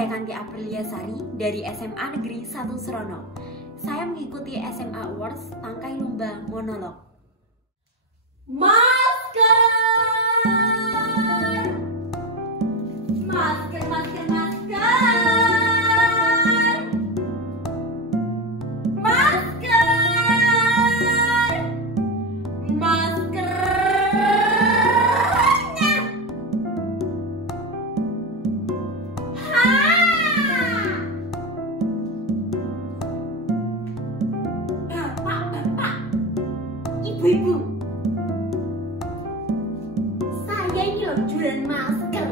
Saya Kanti Aprilia Sari dari SMA Negeri 1 Serono. Saya mengikuti SMA Awards Tangkai Lomba Monolog. Masker! Masker, masker, masker! Masker! Maskernya! Bapak-bapak, ibu-ibu, saya ini loh jualan masker.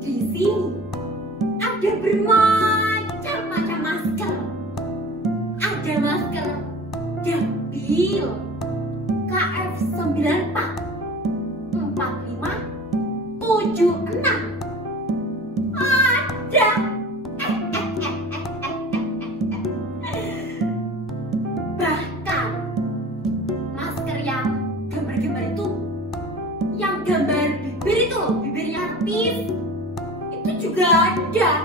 Di sini ada bermacam-macam masker. Ada masker Dabil KF94 4576. Ada bahkan masker yang gambar-gambar itu, yang gambar bibir itu loh, bibirnya artis, itu juga ada.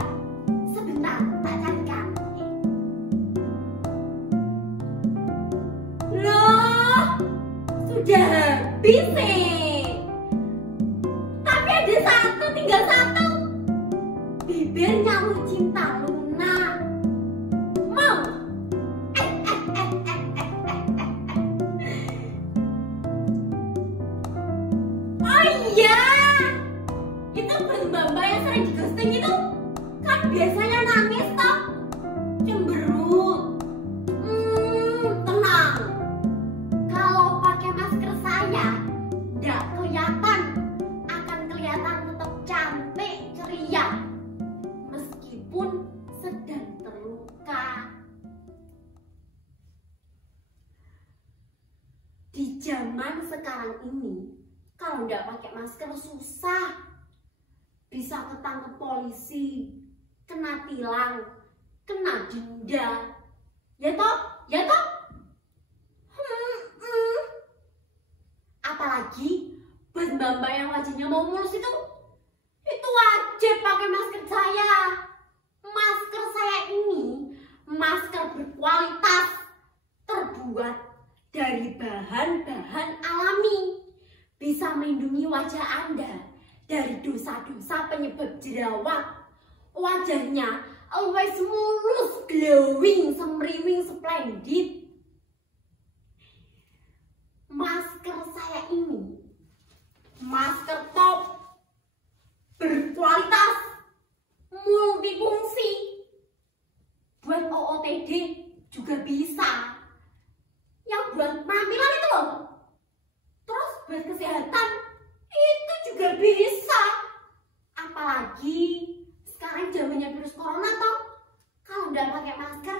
Sebentar, tak carikan. Loh, sudah habis nih. Tapi ada satu, tinggal satu. Bibirnya Lucinta Luna. Mau? Oh iya, itu mbak-mbak yang sering di ghosting itu kan biasanya nangis toh, cemberut. Tenang, kalau pakai masker saya nggak kelihatan, akan kelihatan tetap cantik ceria meskipun sedang terluka. Di zaman sekarang ini, kalau nggak pakai masker susah, bisa ketangkep polisi, kena tilang, kena denda. Ya toh? Ya toh? Apalagi buat mbak-mbak yang wajahnya mau mulus itu wajib pakai masker saya. Masker saya ini masker berkualitas, terbuat dari bahan-bahan alami, bisa melindungi wajah Anda dari dosa-dosa penyebab jerawat. Wajahnya always mulus, glowing, semriwing, splendid. Masker saya ini masker top, berkualitas, multifungsi. Buat OOTD juga bisa. Yang buat penampilan itu loh. Terus buat kesehatan itu juga bisa. Apalagi sekarang zamannya virus corona toh. Kalau nggak pakai masker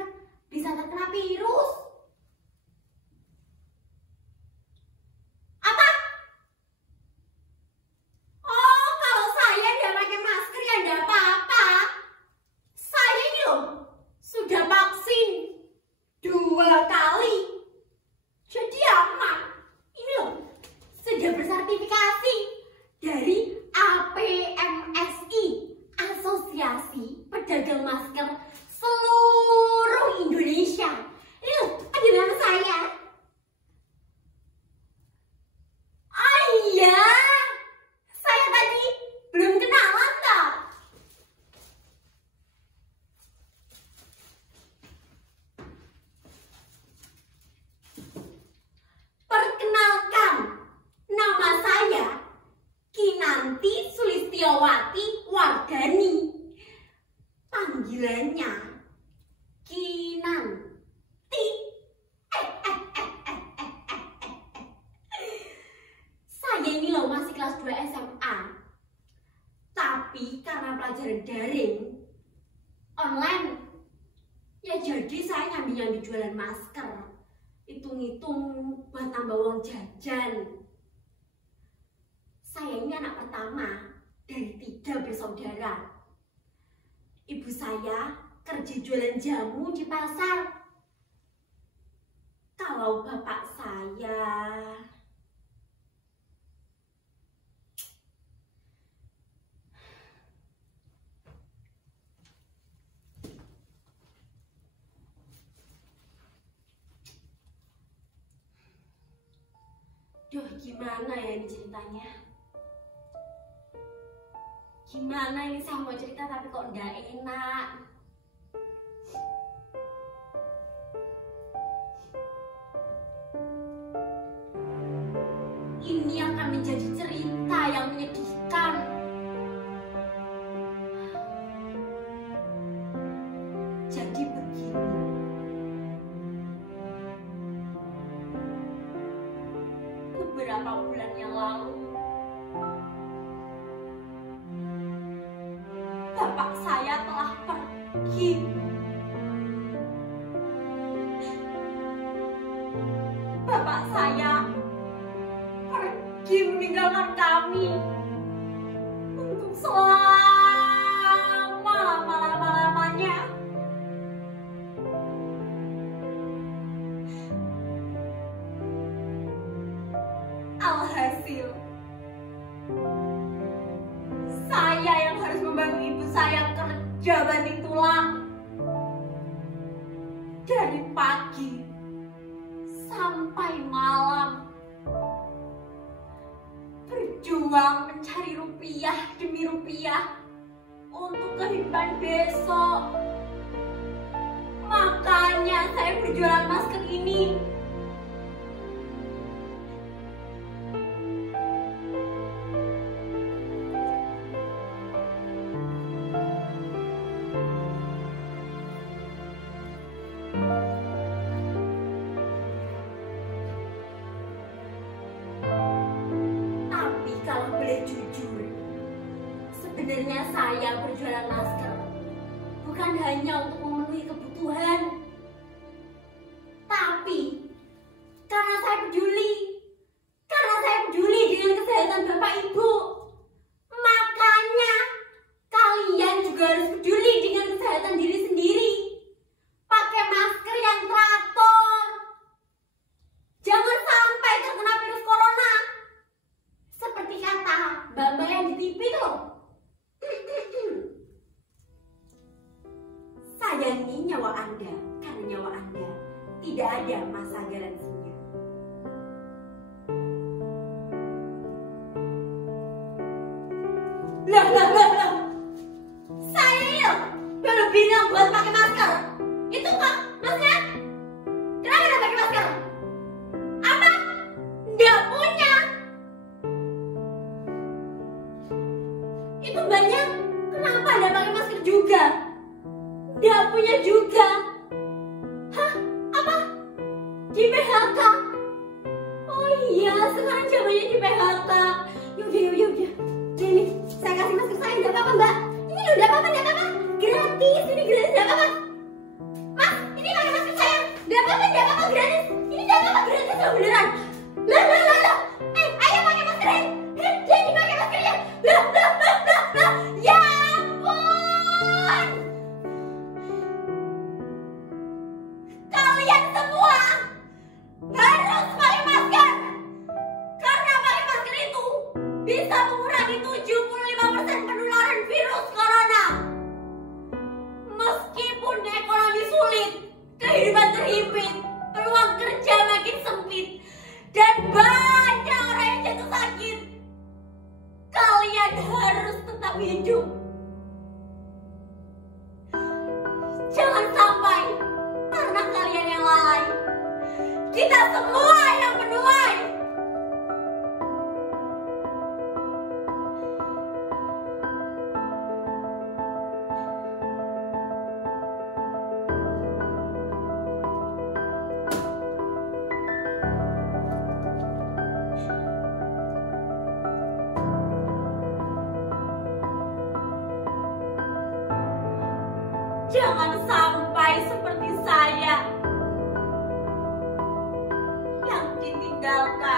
bisa terkena virus. Apa? Oh, kalau saya nggak pakai masker ya nggak apa-apa. Saya ini loh sudah vaksin 2 kali. Jadi aman. Ini loh sudah bersertifikasi dari APMSI, Asosiasi Pedagang Masker Seluruh Indonesia. Ini loh, ada nama saya. Oh iya, saya tadi belum kenalan toh. Perkenalkan, nama saya Kinanti Sulistiawati Wardani. Panggilannya Kinanti. Saya ini loh masih kelas 2 SMA. Tapi karena pelajaran daring, online, ya jadi saya nyambi-nyambi jualan masker. Hitung-hitung buat tambah uang jajan. Saya ini anak pertama dari 3 bersaudara. Ibu saya kerja jualan jamu di pasar. Kalau bapak saya Duh, gimana ya ini ceritanya? Gimana ini saya mau cerita tapi kok nggak enak? Ini akan menjadi cerita yang menyedihkan. Jadi begini. Beberapa bulan yang lalu, bapak saya telah pergi. Bapak saya pergi meninggalkan kami untuk selama-lamanya. Alhasil, saya yang harus membantu ibu saya kerja banting tulang dari pagi sampai malam, berjuang mencari rupiah demi rupiah untuk kehidupan besok. Makanya saya berjualan masker ini. Kalau boleh jujur, sebenarnya saya berjualan masker bukan hanya untuk memenuhi kebutuhan, tapi karena saya peduli dengan kesehatan Bapak Ibu. Makanya kalian juga harus peduli dengan kesehatan diri sendiri. Pakai masker yang teratur, jangan sampai terkena virus corona. Seperti kata Mbak yang di TV tuh. Sayangi nyawa Anda, karena nyawa Anda tidak ada masa garansinya. Lah. Saya baru bilang buat pakai masker. Itu kok maksudnya? Kenapa nggak pakai masker? Apa? Nggak punya? Itu banyak. Kenapa nggak pakai masker juga? Nggak punya juga. Hah? Apa? Di PHK? Oh iya, sekarang zamannya di PHK. Yaudah. Ini saya kasih masker saya, nggak apa-apa Mbak. Ini loh, nggak apa-apa. Gratis, ini gratis, nggak apa-apa. Mas, ini pakai masker saya. Nggak apa-apa, gratis. Ini nggak apa-apa, gratis loh beneran. Lah. Ayo pakai maskernya. Jadi pakai maskernya. Lah. Ya ampun. Kalian semua harus pakai masker. Karena pakai masker itu bisa mengurangi 75% penularan virus corona. Meskipun ekonomi sulit, kehidupan terhimpit, peluang kerja makin sempit, dan banyak orang yang jatuh sakit, kalian harus tetap hidup. Jangan sampai karena kalian yang lalai, kita semua yang menuai. Jangan sampai seperti saya yang ditinggalkan